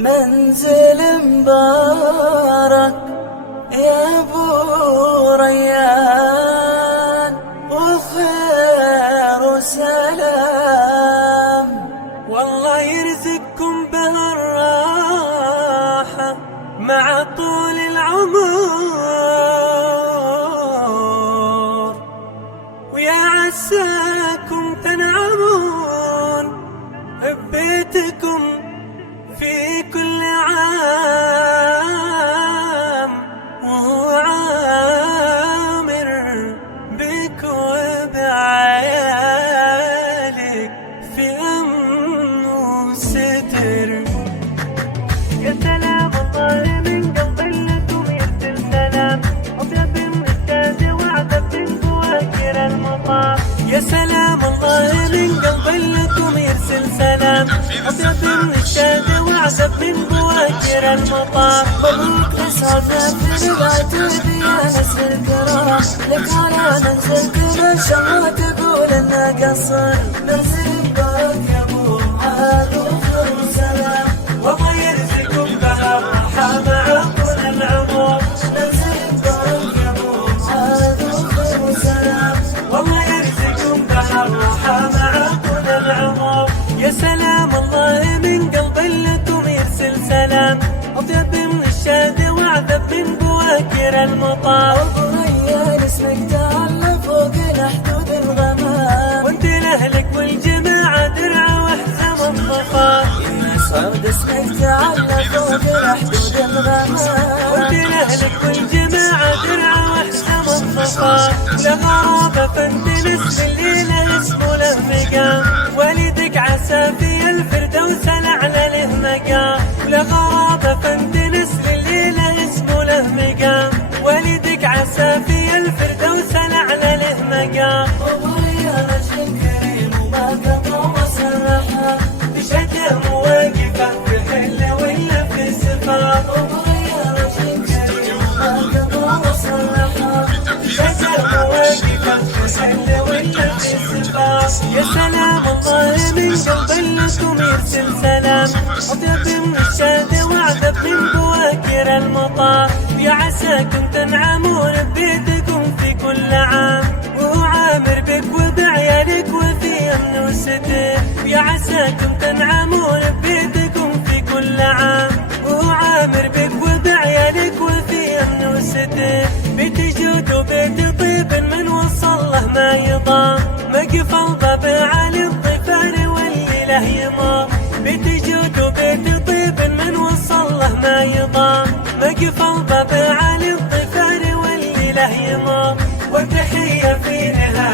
منزل مبارك يا ابو ريان، وخير وسلام. والله يرزقكم بهالراحة مع طول العمر، ويا عساكم تنعمون ببيتكم في كل عام، وهو عامر بك وبعيالك في أمن وستر. يا سلام الله من قلب لكم يرسل سلام، أبيض من الشاد وعذب من بواكر المطار. يا سلام الله من قلب لكم يرسل سلام، أبيض من الشاد وعذب من بواكر المطار. مبروك اسعدنا في ربعة الديانة الكرام، لك على منزلك ما شاء الله تقول انه قصر. منزل مبارك يا ابو معاذ وخير وسلام، والله يرزقكم بهالراحة مع طول العمر. منزل مبارك يا ابو معاذ وخير وسلام، والله يرزقكم بهالراحة مع طول العمر. يا سلام الله من قلب لكم يرسل سلام، أطيب من الشاد وأعذب من بواكر المطار. ابو ريان اسمك تعلى فوق حدود الغمام، وانت لأهلك والجماعة درع واحزم الظفار. صعود اسمك تعلى فوق حدود الغمام، وانت لأهلك والجماعة درع واحزم الظفار. لغرابة فانت نسم الليلة اسمه له مقام، والدك عسى في الفردوس الأعلى له مقام. لغرابة فانت نسم الليلة اسمه له مقام، والدك عسى في الفردوس الأعلى له مقام. ابو ريان رجل كريم وما قطع وصرحها، بشده مواقفه في حله ولا في سفار. ابو ريان رجل كريم وما قطع وصرحها، بشده مواقفه في حله ولا في سفار. يا سلام الله من قلب لكم يرسل سلام، أطيب من الشاد وأعذب من بواكر المطار. يا عساكم تنعمون ببيتكم في كل عام، وهو عامر بك وبعيالك وفي أمن وستر. يا عساكم تنعمون ببيتكم في كل عام، وهو عامر بك وبعيالك وفي أمن وستر. بيت جود وبيت طيب من وصل له ما يضام، مقف الباب على الضيفان واللي له يمر. بيت جود وبيت طيب من وصل له ما يضام، مقف الباب على الضيفان واللي له يمر. والتحية في نهاية